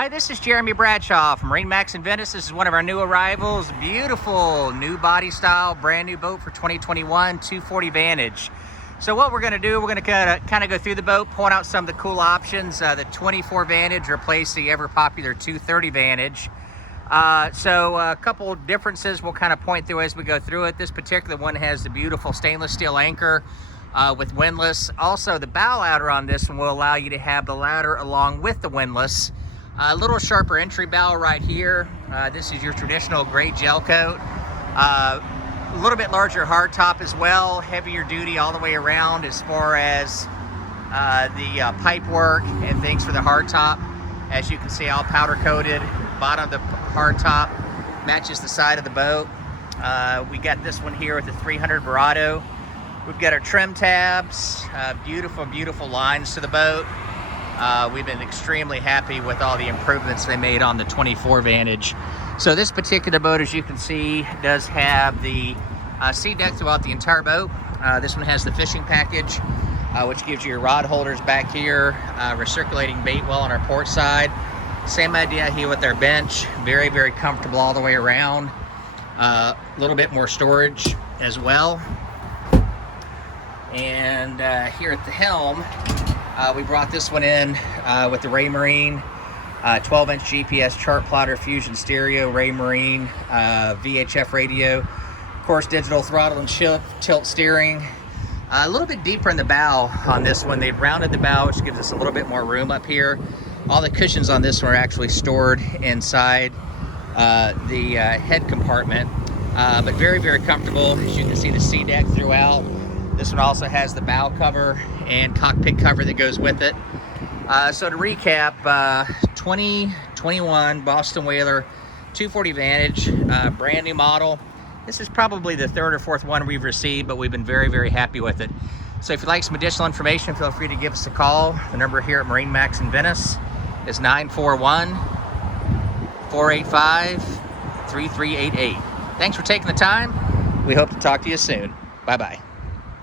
Hi, this is Jeremy Bradshaw from MarineMax in Venice. This is one of our new arrivals. Beautiful new body style, brand new boat for 2021, 240 Vantage. So what we're going to do, we're going to kind of go through the boat, point out some of the cool options. The 24 Vantage replaced the ever popular 230 Vantage. So a couple differences we'll kind of point through as we go through it. This particular one has the beautiful stainless steel anchor with windlass. Also, the bow ladder on this one will allow you to have the ladder along with the windlass. A little sharper entry bow right here. This is your traditional gray gel coat. A little bit larger hard top as well, heavier duty all the way around as far as the pipe work and things for the hard top. As you can see, all powder coated. Bottom of the hard top matches the side of the boat. We got this one here with the 300 Verado. We've got our trim tabs, beautiful, beautiful lines to the boat. We've been extremely happy with all the improvements they made on the 24 Vantage. So this particular boat, as you can see, does have the sea deck throughout the entire boat. This one has the fishing package, which gives you your rod holders back here, recirculating bait well on our port side. Same idea here with our bench. Very, very comfortable all the way around. A little bit more storage as well. And here at the helm, we brought this one in with the Marine 12-inch GPS chart plotter, fusion stereo, Marine VHF radio, of course digital throttle and tilt steering. A little bit deeper in the bow on this one. They've rounded the bow, which gives us a little bit more room up here. All the cushions on this one are actually stored inside the head compartment, but very, very comfortable. As you can see, the sea deck throughout. This one also has the bow cover and cockpit cover that goes with it. So to recap, 2021 Boston Whaler 240 Vantage, brand new model. This is probably the third or fourth one we've received, but we've been very, very happy with it. So if you'd like some additional information, feel free to give us a call. The number here at MarineMax in Venice is 941-485-3388. Thanks for taking the time. We hope to talk to you soon. Bye-bye.